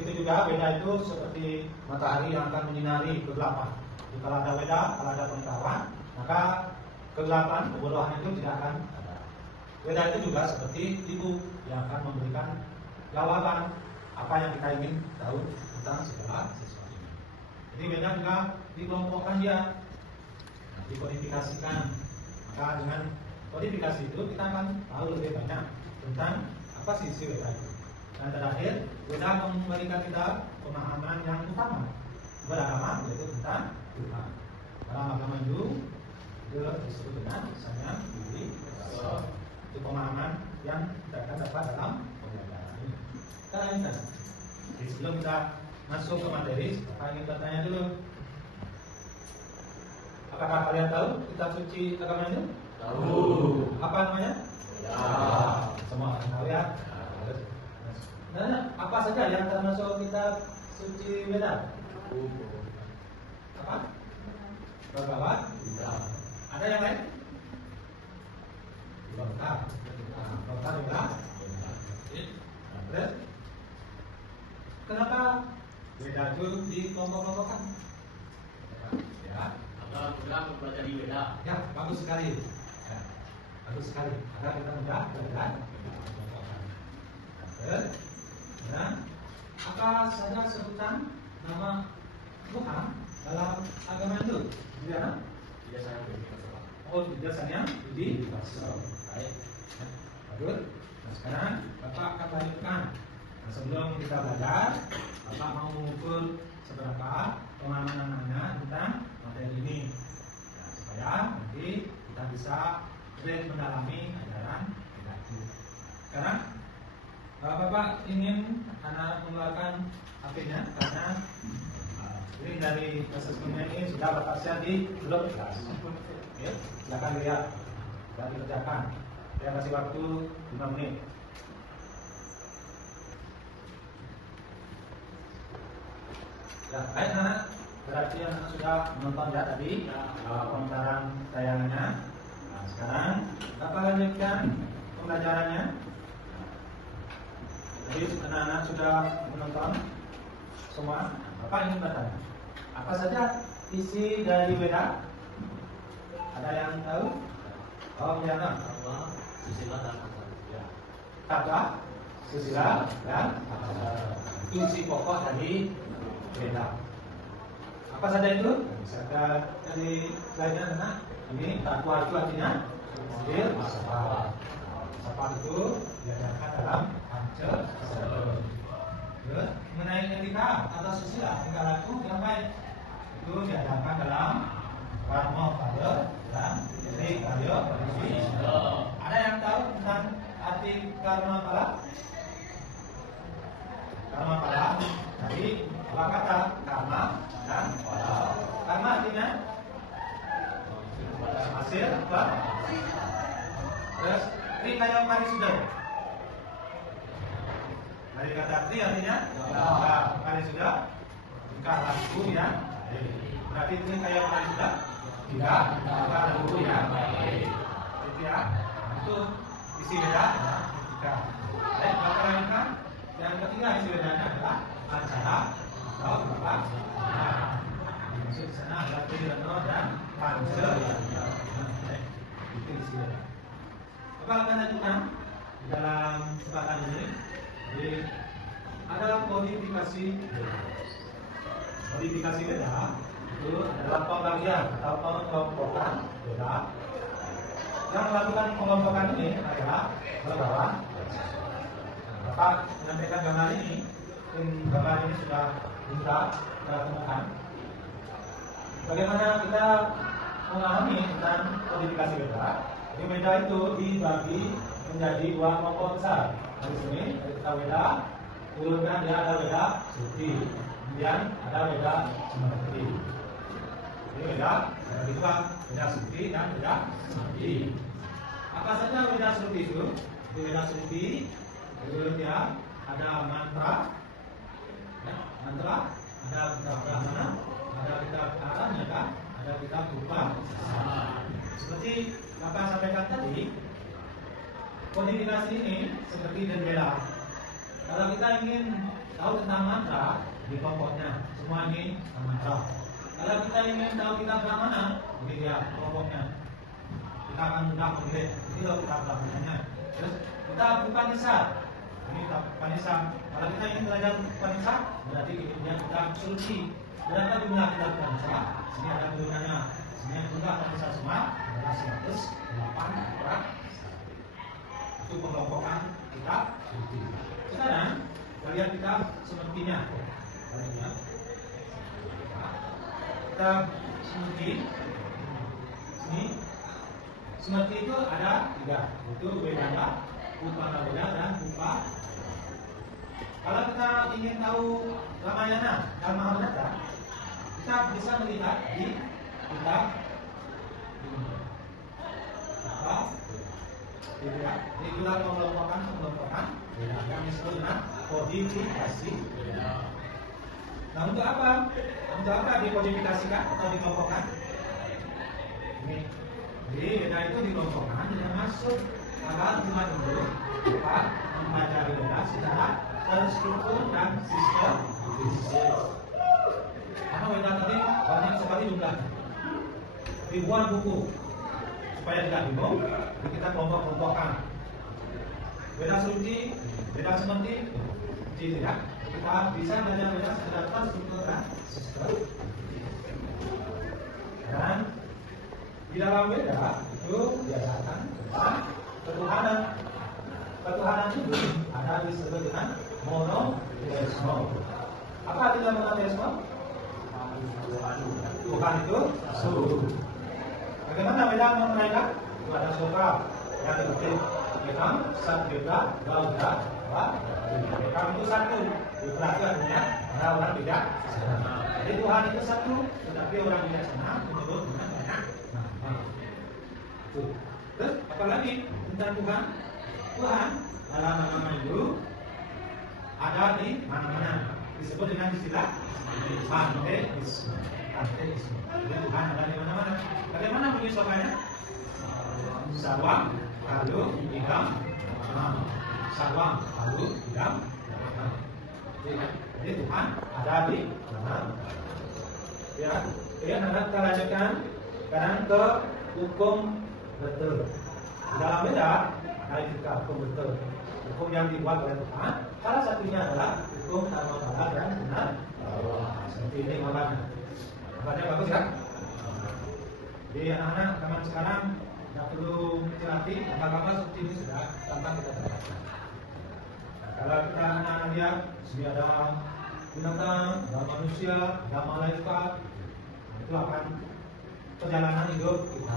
Begitu juga Weda itu seperti matahari yang akan menyinari kegelapan. Jadi kalau ada Weda, kalau ada pengetahuan, maka kegelapan, kebodohan itu tidak akan ada. Weda itu juga seperti ibu yang akan memberikan jawaban apa yang kita ingin tahu tentang segala sesuatu. Jadi Weda juga dikelompokkan dia, dikodifikasikan. Maka dengan kodifikasi itu kita akan tahu lebih banyak tentang apa sih isi Weda itu. Dan terakhir, Weda memberikan kita pemahaman yang utama beragama, yaitu tentang Tuhan. Dalam agama Hindu itu disebut dengan misalnya diri. Itu pemahaman yang kita akan dapat dalam pembelajaran ini. Kita lanjutkan. Jadi sebelum kita masuk ke materi, saya ingin bertanya dulu. Apakah kalian tahu kitab suci agama Hindu? Tahu. Apa namanya? Ya. Semua tahu ya. Nah, apa saja yang termasuk kitab suci Weda? Apa? Bhagavad Gita. Ada yang lain? Bhagavad Gita. Terus? Kenapa Weda itu dikelompok-kelompokkan? Ya. Agar mudah mempelajari Weda. Ya, bagus sekali. Ya, bagus sekali. Agar kita mudah belajar. Terus? Nah, apa saja sebutan nama Tuhan dalam agama Hindu? Tidak? Biasanya begitu. Oh, biasanya di baik. Bagus. Nah, sekarang Bapak akan lanjutkan. Nah, sebelum kita belajar, Bapak mau mengukur seberapa pemahaman Anda tentang materi ini. Nah, supaya nanti kita bisa lebih mendalami ajaran kita itu. Sekarang Bapak ingin karena mengeluarkan HP-nya karena ini dari asesmennya ini sudah Bapak share di grup kelas. Ya, silakan lihat dan dikerjakan. Saya kasih waktu 5 menit. Ya, baik anak. Berarti anak sudah menonton ya tadi pemutaran tayangannya. Nah, sekarang Bapak lanjutkan pembelajarannya. Jadi anak-anak sudah menonton semua. Bapak ingin bertanya, apa saja isi dari Weda? Ada yang tahu? Oh, ya, Karma, susila dan akal. Ya. Kata, susila dan itu isi pokok dari Weda. Apa saja itu? Misalkan dari slide-nya anak, ini takwa itu artinya adil, sabar. Sabar itu diajarkan dalam Pancasila. Mengenai etika atau susila, tingkah laku yang baik itu diajarkan dalam Karma Pada dan Eri Karya Pariwi. Ada yang tahu tentang arti karma pala? Karma pala. Jadi apa kata karma dan pala? Karma artinya hasil apa? Terus Eri Karya Pariwi. Dari kata Tri artinya kali sudah tingkah laku yang berarti ini kayak kali sudah tidak tingkah laku yang itu ya, itu isi Weda tiga. Baik, Bapak lanjutkan. Yang ketiga isi Wedanya adalah acara atau Bapak. Maksud sana adalah Trirano dan Pancasila. Itu isi Weda. Bapak akan lanjutkan di dalam kesempatan ini. Jadi ada kodifikasi. Kodifikasi Weda itu adalah pembagian atau pengelompokan Weda. Yang melakukan pengelompokan ini adalah Bhagawan. Bapak menyampaikan gambar ini. Gambar ini sudah kita temukan. Bagaimana kita memahami tentang kodifikasi Weda? Jadi Weda itu dibagi menjadi dua kelompok besar. Di sini kita Weda, turunkan dia ada Weda Suti, kemudian ada Weda Smriti. Ini Weda ada dua, Weda Suti dan Weda Smriti. Apa saja Weda Suti itu? Di Weda Suti itu dia ada mantra, ya, mantra, ada kitab Brahmana, ada kitab Aranyaka, ada kitab Rupa. Seperti Bapak sampaikan tadi. Kodifikasi ini seperti jendela. Kalau kita ingin tahu tentang mantra di kelompoknya. Semua ini mantra. Kalau kita ingin tahu kita Brahmana, ini dia kelompoknya. Kita akan mudah memilih. Ini loh kita Brahmananya. Terus kita bukan Nisa. Ini Upanisa. Kalau kita ingin belajar Upanisa, berarti dia kita suci. Berapa jumlah kita Upanisa? Sini ada turunannya. Sini jumlah Upanisa semua adalah 108 orang. Itu pengelompokan kita suci. Sekarang kalian kita sepertinya. Kita seperti ini. Seperti itu ada 3. Itu Vedanta, Upanaveda dan Upa. Kalau kita ingin tahu Ramayana dan Mahabharata, kita bisa melihat di kitab apa? Ini juga pengelompokan yang disebut dengan kodifikasi. Nah, untuk apa? Untuk apa dikodifikasikan atau dikelompokkan? Ini. Jadi beda itu dikelompokkan dengan masuk agar umat dulu dapat mempelajari beda secara terstruktur dan sistematis. Karena beda tadi banyak sekali jumlahnya, ribuan buku. Supaya tidak bingung, kita kelompok-kelompokkan. Beda suci, beda seperti, tidak. Kita bisa belajar beda secara terstruktur dan sistematis. Dan di dalam Weda itu diajarkan tentang ketuhanan. Ketuhanan itu ada disebut dengan monoteisme. Apa artinya monoteisme? Tuhan itu satu. Bagaimana Weda menerangkan? Itu ada surga yang dikutip Ekam, Satyuga, Gaudha, Ekam itu satu. Berarti artinya ada orang tidak. Jadi Tuhan itu satu, tetapi orang bijaksana menyebut dengan banyak. Terus apalagi tentang Tuhan? Tuhan dalam nama itu ada di mana-mana. Disebut dengan istilah panteisme. Panteisme. Tuhan ada di mana-mana. Bagaimana menyesuaikannya? Sarwam, Kalu, Idam, Sarwam, Kalu, Idam. Jadi Tuhan ada di mana-mana. Ya, nanti kita lanjutkan sekarang ke hukum betul. Di dalam Weda ada juga hukum betul. Hukum yang dibuat oleh Tuhan. Salah satunya adalah hukum dharma bala dan benar. Seperti ini makanya. Makanya bagus ya. Jadi anak-anak zaman sekarang tidak perlu hati, apa-apa seperti ini sudah gampang kita dapatkan. Kalau kita anak-anak lihat, sini ada binatang, ada manusia, ada malaikat, itu akan perjalanan hidup kita.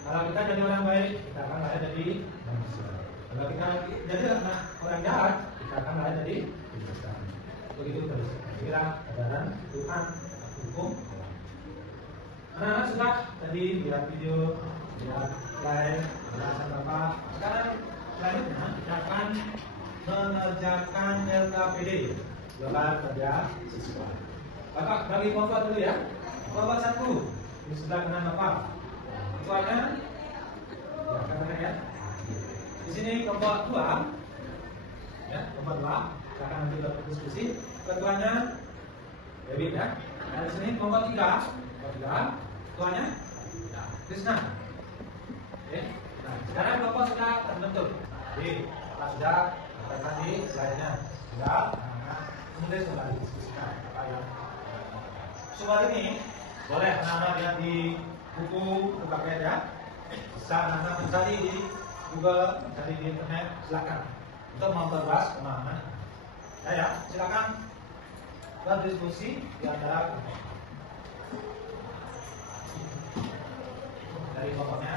Kalau kita jadi orang baik, kita akan lahir jadi manusia. Kalau kita jadi orang jahat, kita akan lahir jadi binatang. Begitu terus. Kira ajaran Tuhan, hukum. Anak-anak sudah tadi lihat video, lihat live, belasan Bapak. Sekarang selanjutnya kita akan mengerjakan LKPD, gelar kerja siswa. Bapak bagi kelompok dulu ya. Kelompok 1 di sebelah kanan Bapak. Ketuanya, ya kanan ya. Di sini kelompok 2, ya kelompok 2. Silakan nanti berdiskusi. Ketuanya Dewi ya. Dan di sini kelompok 3, ketuanya Krishna. Oke. Nah, sekarang kelompok sudah terbentuk. Jadi kita sudah tadi slide-nya sudah. Nah, kemudian sudah didiskusikan apa yang soal ini boleh anak-anak lihat di buku berbagai ya. Bisa anak-anak mencari di Google, mencari di internet, silakan untuk memperluas pemahaman. Ya, silakan berdiskusi di antara dari kelompoknya.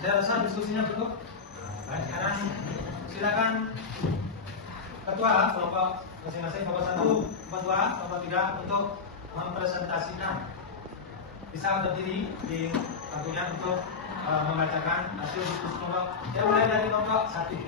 Saya rasa diskusinya cukup. Baik, sekarang silakan ketua kelompok masing-masing kelompok 1, kelompok 2, kelompok 3 untuk mempresentasikan. Bisa berdiri di bangkunya untuk membacakan hasil diskusi kelompok. Ya, mulai dari kelompok 1.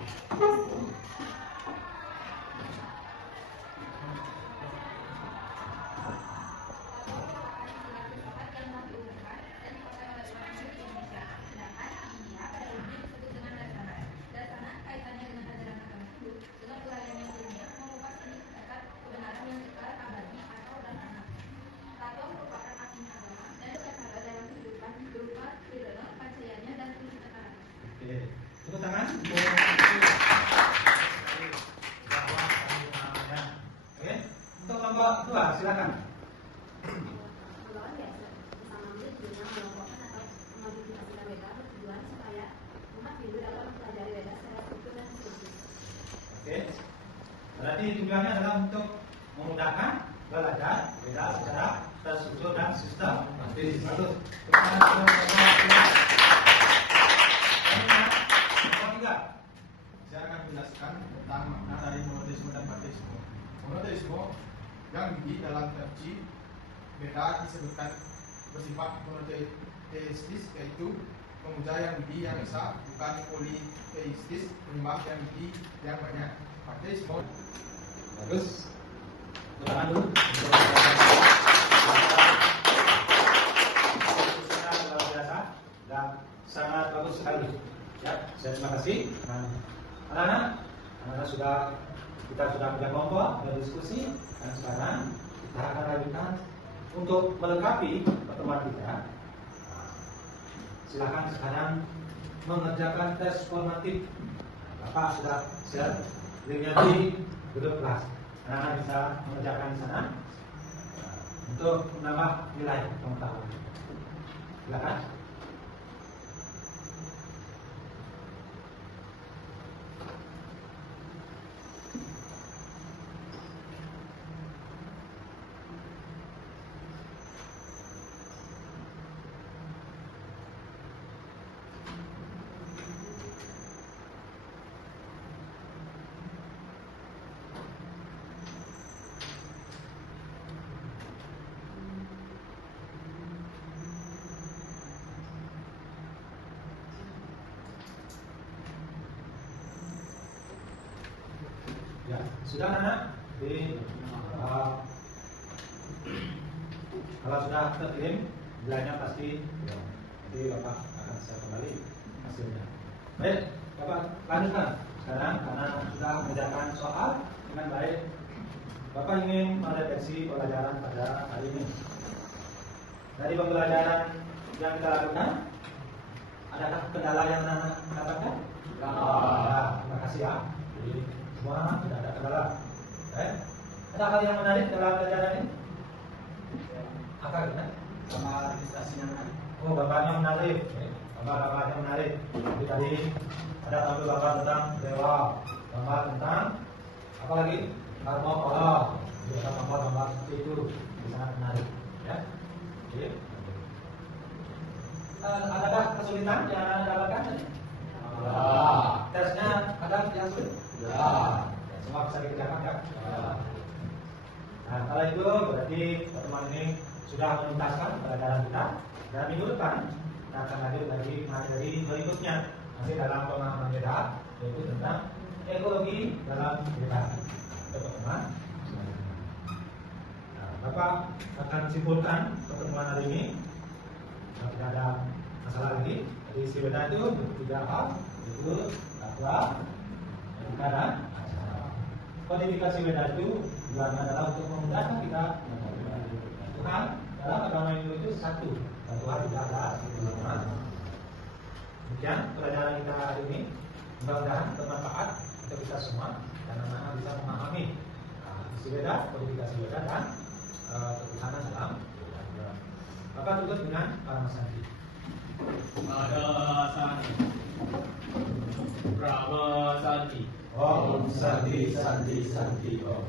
Tepuk tangan. Oke, untuk kelompok 2 silakan. Oke, berarti tujuannya adalah untuk memudahkan belajar beda secara terstruktur dan sistematis. Bagus. Saya akan menjelaskan tentang makna dari monoteisme dan panteisme. Monoteisme yang di dalam terji beda disebutkan bersifat monoteistis, yaitu memuja yang di yang esa, bukan politeistis, menyembah yang di yang banyak. Panteisme. Bagus. Tangan dulu. Luar biasa dan sangat bagus sekali. Ya, saya terima kasih. Anak-anak kita sudah punya kelompok berdiskusi dan sekarang kita akan lanjutkan untuk melengkapi pertemuan kita. Silakan sekarang mengerjakan tes formatif. Bapak sudah share linknya di grup kelas. Anak-anak bisa mengerjakan di sana untuk menambah nilai pengetahuan. Silakan. Ya, sudah anak? Kalau sudah terkirim, nilainya pasti ya, nanti Bapak akan share kembali hasilnya. Baik, Bapak lanjutkan. Sekarang karena sudah mengerjakan soal dengan baik, Bapak ingin merefleksi pelajaran pada hari ini. Dari pembelajaran yang kita lakukan, adakah kendala yang anak dapatkan? Ya, terima kasih ya. Jadi, semua tidak ada kendala. Ada hal yang menarik dalam pelajaran ini? Apa gitu? Sama registrasinya kan? Oh, bapaknya menarik. Gambar-gambarnya menarik. Jadi tadi ada tampil gambar tentang dewa, gambar tentang apa lagi? Karma. Jadi ada gambar-gambar seperti itu, sangat menarik. Ya. Oke. Adakah kesulitan yang Anda dapatkan tadi? Ya. Tesnya ada yang sulit? Ya. Semua bisa dikerjakan kan? Ya. Nah, kalau itu berarti pertemuan ini sudah menuntaskan pelajaran kita, dan minggu depan kita akan lanjut lagi materi berikutnya masih dalam pemahaman beda, yaitu tentang ekologi dalam beda. Teman-teman, nah, Bapak akan simpulkan pertemuan hari ini. Nah, tidak ada masalah lagi. Jadi isi beda itu tiga hal, yaitu fatwa, etika dan acara. Kodifikasi beda itu tujuannya adalah untuk memudahkan kita Tuhan dalam agama Hindu itu satu, dan Tuhan tidak ada dua. Demikian pelajaran kita hari ini. Mudah-mudahan bermanfaat untuk kita semua dan anak-anak bisa memahami isi beda, kodifikasi beda dan ketuhanan dalam beda. Bapak tutup dengan Parama Santi. Pada Santi, Brahma Santi, Om Santi Santi Santi Om.